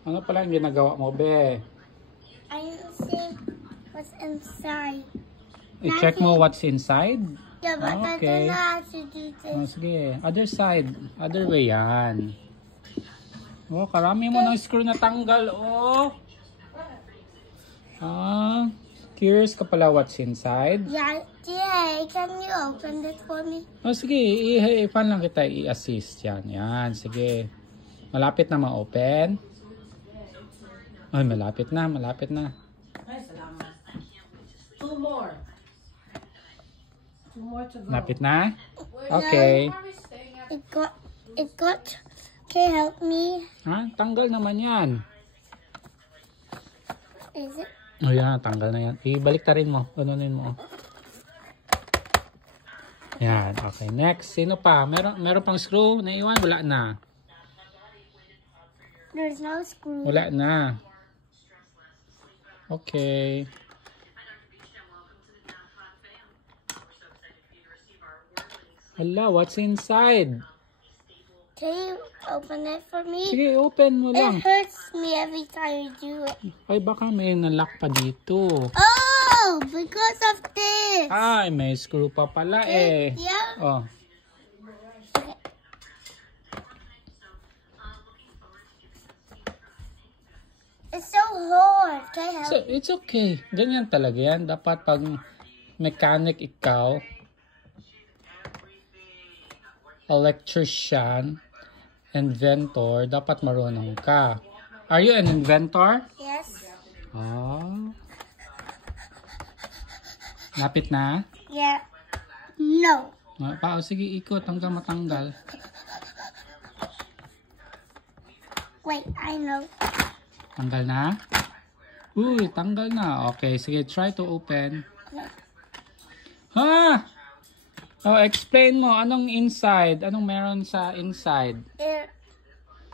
Ano pala ang ginagawa mo, be? I didn't see what's inside. I-check mo what's inside? Yeah, but Okay. I don't know how to do Oh, this. sige. Other side. Other way yan. Oh, karami mo ng screw na tanggal. Oh. Curious ka pala what's inside? Yeah, can you open this for me? Oh, sige. I-fan lang kita. I-assist yan. Yan, sige. Malapit na ma-open. Ay, malapit na. Malapit na. Ay, salamat. Two more to go. Malapit na? Okay. It got, can you help me? Ha? Tanggal naman yan. Is it? Oh, yan. Tanggal na yan. Ibalik ta rin mo. Anunin mo. Yan. Okay. Next. Sino pa? Meron pang screw na iwan? Wala na. There's no screw. Wala na. Okay. Hala, what's inside? Can you open it for me? Sige, open mo It lang. hurts me every time you do it. Ay, baka may nalock pa dito. Oh, because of this. Ay, may screw pa pala eh. Yeah. Oh. It's so hard. Can you help? So, it's okay. Ganyan talaga yan. Dapat pag mechanic ikaw, electrician, inventor, dapat marunong ka. Are you an inventor? Yes. Oh. Lapit na? Yeah. No. Sige, ikot hanggang matanggal. Wait, I know. Tanggal na? Uy, tanggal na. Okay, sige, try to open. Ha? Oh, explain mo. Anong inside? Anong meron sa inside?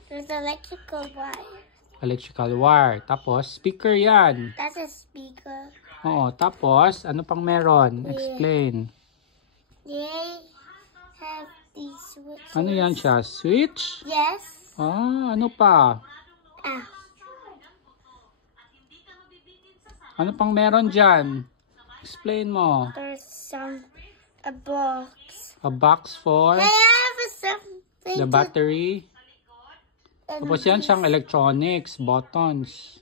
There's electrical wire. Electrical wire. Tapos, speaker yan. That's a speaker. Oo, tapos, ano pang meron? Explain. They have these switches. Ano yan siya? Switch? Yes. Ano pa? Ah. Ano pang meron dyan? Explain mo. There's a box. A box for They have something. the battery. And Tapos yan siyang electronics, buttons.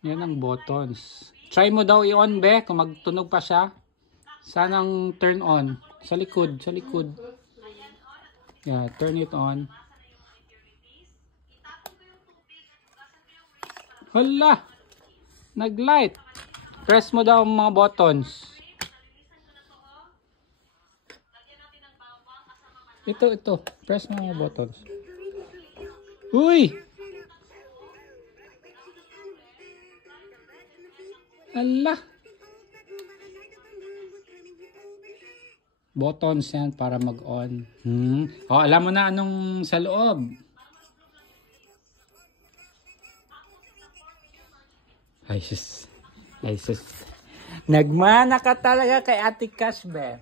Yan ang buttons. Try mo daw i-on, be, kung magtunog pa siya. Sanang turn on. Sa likod, sa likod. Yeah, turn it on. Hala! Nag-light. Press mo daw ang mga buttons. Ito. Press mo ang mga buttons. Uy! Hala! Buttons yan para mag-on. Oh, alam mo na anong sa loob. Ay, sus. Nagmana ka talaga kay Ate Cash, be.